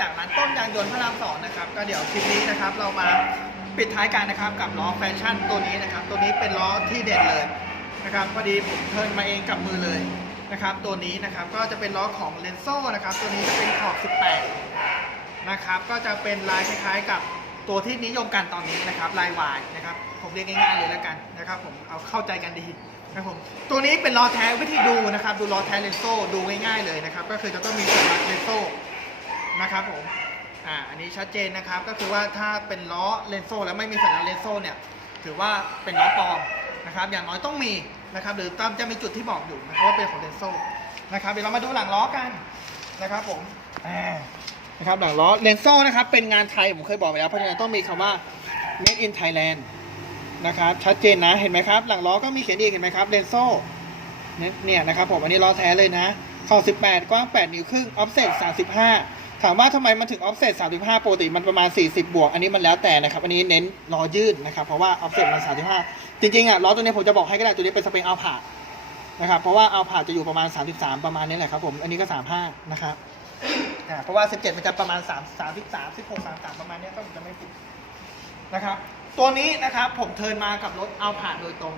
จากร้านต้นยางยนต์พระรามสองนะครับก็เดี๋ยวคลิปนี้นะครับเรามาปิดท้ายกันนะครับกับล้อแฟชั่นตัวนี้นะครับ ตัวนี้เป็นล้อที่เด็ดเลยนะครับพอดีผมเทิร์นมาเองกับมือเลยนะครับ ตัวนี้นะครับก็จะเป็นล้อของเลนโซ่นะครับ ตัวนี้จะเป็นขอบ 18 นะครับ ก็จะเป็นลายคล้ายๆกับตัวที่นิยมกันตอนนี้นะครับ ลายวายนะครับ ผมเรียกง่ายๆเลยแล้วกันนะครับ ผมเอาเข้าใจกันดีนะครับผมตัวนี้เป็นล้อแท้วิธีดูนะครับ ดูล้อแท้เลนโซ่ดูง่ายๆเลยนะครับ ก็คือจะต้องมีสัญลักษณ์เลนโซ่ นะครับผมอ่าอันนี้ชัดเจนนะครับก็คือว่าถ้าเป็นล้อเลนโซ่แล้วไม่มีสัญลักษณ์เลนโซ่เนี่ยถือว่าเป็นล้อปลอมนะครับอย่างน้อยต้องมีนะครับหรือตามจะมีจุดที่บอกอยู่นะครับว่าเป็นของเลนโซ่นะครับเดี๋ยวเรามาดูหลังล้อกันนะครับผมนะครับหลังล้อเลนโซ่นะครับเป็นงานไทยผมเคยบอกไปแล้วเพราะฉะนั้นต้องมีคำว่า made in Thailand นะครับชัดเจนนะเห็นไหมครับ หลังล้อก็มีเขียนอีกเห็นไหมครับเลนโซ่เนี่ยนะครับผมอันนี้ล้อแท้เลยนะขอบ18 กว้าง 8 นิ้วครึ่ง offset 35 ถามว่าทำไมมันถึง offset 35ปกติมันประมาณ40บวก อันนี้มันแล้วแต่นะครับ อันนี้เน้นล้อยืดนะครับ เพราะว่า offset มัน35จริงๆอะล้อตัวนี้ผมจะบอกให้ก็ได้ตัวนี้เป็นสเปคเอาผ่านะครับ เพราะว่าเอาผ่าจะอยู่ประมาณ33ประมาณนี้แหละครับผม อันนี้ก็35นะครับอ่าเพราะว่า17มันจะประมาณ3 33 16 33ประมาณนี้ยต้องจะไม่ผิดนะครับ ตัวนี้นะครับผมเทินมากับรถเอาผ่าโดยตรง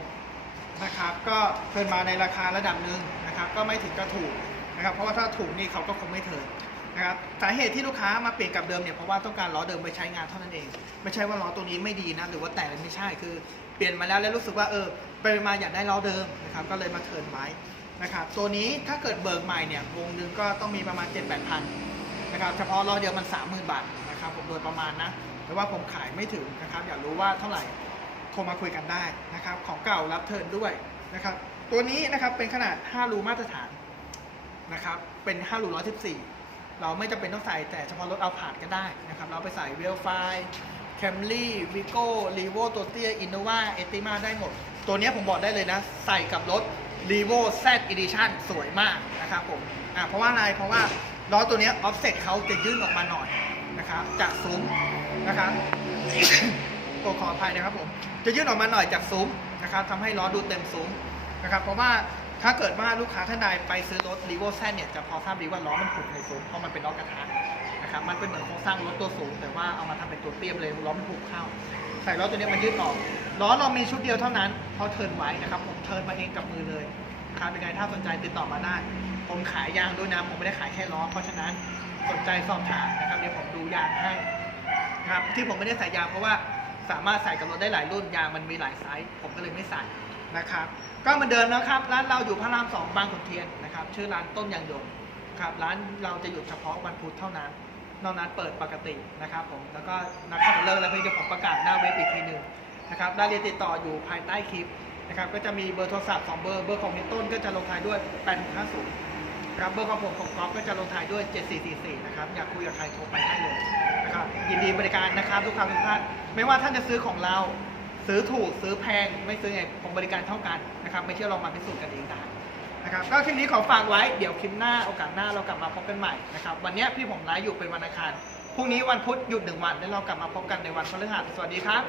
นะครับ ก็เทินมาในราคาระดับหนึ่งนะครับ ก็ไม่ถึงกับถูกนะครับ เพราะว่าถ้าถูกนี่เขาก็คงไม่เทิน นะครับสาเหตุที่ลูกค้ามาเปลี่ยนกับเดิมเนี่ยเพราะว่าต้องการล้อเดิมไปใช้งานเท่านั้นเอง ไม่ใช่ว่าล้อตัวนี้ไม่ดีนะหรือว่าแต่ไม่ใช่คือเปลี่ยนมาแล้วแล้วรู้สึกว่าเออไปมาอยากได้ล้อเดิมนะครับก็เลยมาเทิร์นไว้นะครับตัวนี้ถ้าเกิดเบิกใหม่เนี่ยวงหนึงก็ต้องมีประมาณ 7-8พันนะครับเฉพาะล้อเดียวมัน 30,000 บาทนะครับผมโดยประมาณนะแต่ว่าผมขายไม่ถึงนะครับอยากรู้ว่าเท่าไหร่โทรมาคุยกันได้นะครับของเก่ารับเทิร์นด้วยนะครับตัวนี้นะครับเป็นขนาด 5 รูมาตรฐานนะครับเป็น 5 รู114 เราไม่จำเป็นต้องใส่แต่เฉพาะรถเอาผ่านก็ได้นะครับ เราไปใส่เวลไฟแคมรี่วิโก้รีโวตัวเตียอินโนวาเอติมาได้หมด ตัวนี้ผมบอกได้เลยนะ ใส่กับรถ r e v o Z Edition สวยมากนะครับผมอ่าเพราะว่าอะไรเพราะว่าล้อตัวนี้ออฟเซ็ตเขาจะยื่นออกมาหน่อยนะครับจากซุ้มนะครับโอ้ขออภัยนะครับผมจะยื่นออกมาหน่อยจากซุ้มนะครับทำให้ล้อดูเต็มซุ้มนะครับเพราะว่า ถ้าเกิดว่าลูกค้าท่านใดไปซื้อรถ r e v o Z เนี่ยจะพอทราบดีว่าล้อมันผูกในซุ้มเพราะมันเป็นล้อกระทะนะครับมันเป็นเหมือนโครงสร้างรถตัวสูง แต่ว่าเอามาทำเป็นตัวเตี้ยมเลยล้อมันผูกเข้า ใส่ล้อตัวนี้มันยืดออกล้อเรามีชุดเดียวเท่านั้นเพราะเทิร์นไว้นะครับผมเทิร์นมาเองกับมือเลยนะครับยังไงถ้าสนใจติดต่อมาได้ ผมขายยางด้วยนะผมไม่ได้ขายแค่ล้อ เพราะฉะนั้นสนใจสอบถามนะครับเดี๋ยวผมดูยางให้นะครับที่ผมไม่ได้ใส่ยางเพราะว่าสามารถใส่กับรถได้หลายรุ่นยางมันมีหลายไซส์ผมก็เลยไม่ใส่ นะครับ ก็เหมือนเดิมนะครับ ร้านเราอยู่พระรามสองบางขุนเทียนนะครับ ชื่อร้านต้นยางยนครับ ร้านเราจะหยุดเฉพาะวันพุธเท่านั้น นอกนั้นเปิดปกตินะครับผม แล้วก็นักขับเลิกแล้วเพื่อจะผมประกาศหน้าเว็บอีกทีหนึ่งนะครับรายละเอียดติดต่ออยู่ภายใต้คลิปนะครับ ก็จะมีเบอร์โทรศัพท์สองเบอร์ เบอร์ของพี่ต้นก็จะลงท้ายด้วย8650ครับ เบอร์ของผมของก๊อฟก็จะลงท้ายด้วย 7444นะครับ อยากคุยกับใครโทรไปได้เลยนะครับ ยินดีบริการนะครับทุกครั้งทุกท่าน ไม่ว่าท่านจะซื้อของเรา ซื้อถูกซื้อแพงไม่ซื้อไงผมบริการเท่ากันนะครับ ไม่เชื่อลองมาพิสูจน์กันเองได้นะครับก็คลิปนี้ขอฝากไว้เดี๋ยวคลิปหน้าโอกาสหน้าเรากลับมาพบกันใหม่นะครับวันนี้พี่ผมไลฟ์อยู่เป็นวันอังคารพรุ่งนี้วันพุธหยุดหนึ่งวันแล้วเรากลับมาพบกันในวันพฤหัสสวัสดีครับ